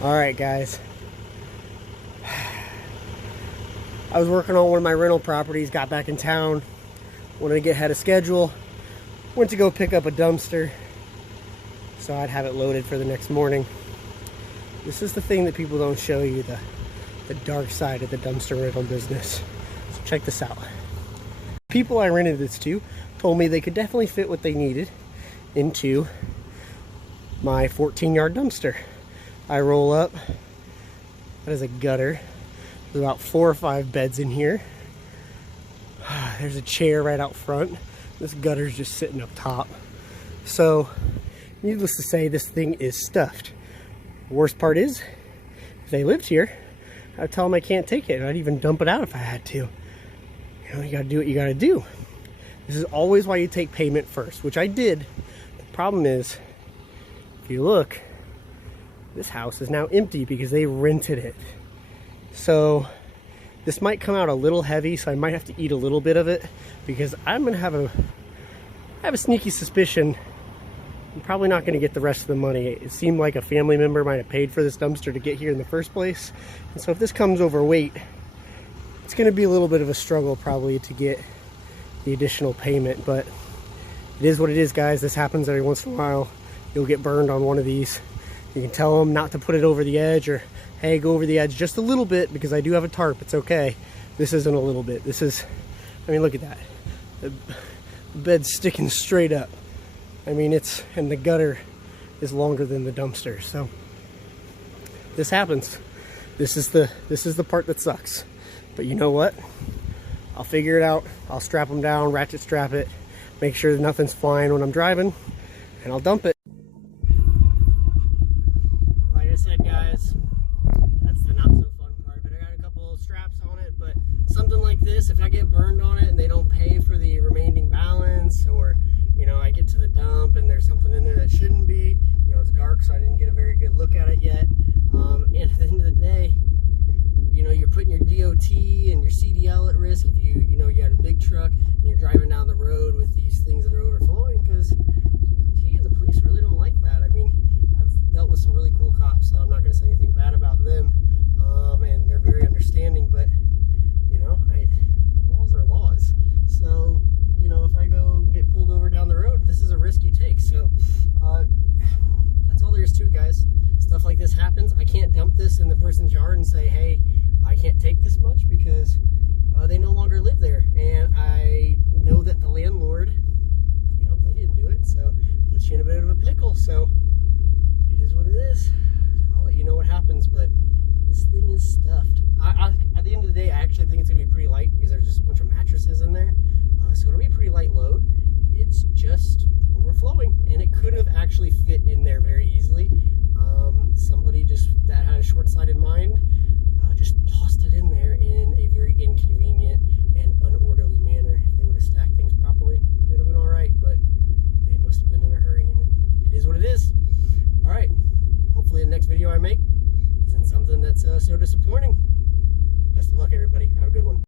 Alright guys, I was working on one of my rental properties, got back in town, wanted to get ahead of schedule, went to go pick up a dumpster so I'd have it loaded for the next morning. This is the thing that people don't show you, the dark side of the dumpster rental business. So check this out. People I rented this to told me they could definitely fit what they needed into my 14-yard dumpster. I roll up, that is a gutter. There's about 4 or 5 beds in here. There's a chair right out front. This gutter's just sitting up top. So, needless to say, this thing is stuffed. The worst part is, if they lived here, I'd tell them I can't take it. I'd even dump it out if I had to. You know, you gotta do what you gotta do. This is always why you take payment first, which I did. The problem is, if you look, this house is now empty because they rented it. So this might come out a little heavy, so I might have to eat a little bit of it because I'm gonna have a sneaky suspicion I'm probably not gonna get the rest of the money. It seemed like a family member might have paid for this dumpster to get here in the first place. And so if this comes overweight, it's gonna be a little bit of a struggle probably to get the additional payment, but it is what it is, guys. This happens every once in a while. You'll get burned on one of these. You can tell them not to put it over the edge, or hey, go over the edge just a little bit because I do have a tarp, it's okay. This isn't a little bit. This is, I mean, look at that. The bed's sticking straight up. I mean, and the gutter is longer than the dumpster. So this happens. This is the part that sucks. But you know what? I'll figure it out. I'll strap them down, ratchet strap it, make sure that nothing's flying when I'm driving, and I'll dump it. Like I said, guys, that's the not so fun part. But I got a couple straps on it, but something like this, if I get burned on it and they don't pay for the remaining balance, or you know, I get to the dump and there's something in there that shouldn't be, you know, it's dark, so I didn't get a very good look at it yet. And at the end of the day, you know, you're putting your DOT and your CDL at risk if you know, you got a big truck and you're driving down the road with these things that are overflowing, because DOT and the police really don't like that. I mean, I've dealt with some really cool cops, so I'm not going to say anything bad about them, and they're very understanding, but, you know, laws are laws. So, you know, if I go get pulled over down the road, this is a risk you take. So, that's all there is to it, guys. Stuff like this happens. I can't dump this in the person's yard and say, hey, I can't take this much, because they no longer live there. And I know that the landlord, you know, they didn't do it, so it puts you in a bit of a pickle. So it is what it is. I'll let you know what happens, but this thing is stuffed. At the end of the day, I actually think it's gonna be pretty light because there's just a bunch of mattresses in there. So it'll be a pretty light load. It's just overflowing, and it could have actually fit in there very easily. Somebody that had a short-sighted mind just tossed it in there in a very inconvenient and unorderly manner. If they would have stacked things properly, it would have been all right, but they must have been in a hurry, and it is what it is. All right, hopefully the next video I make isn't something that's so disappointing. Best of luck, everybody. Have a good one.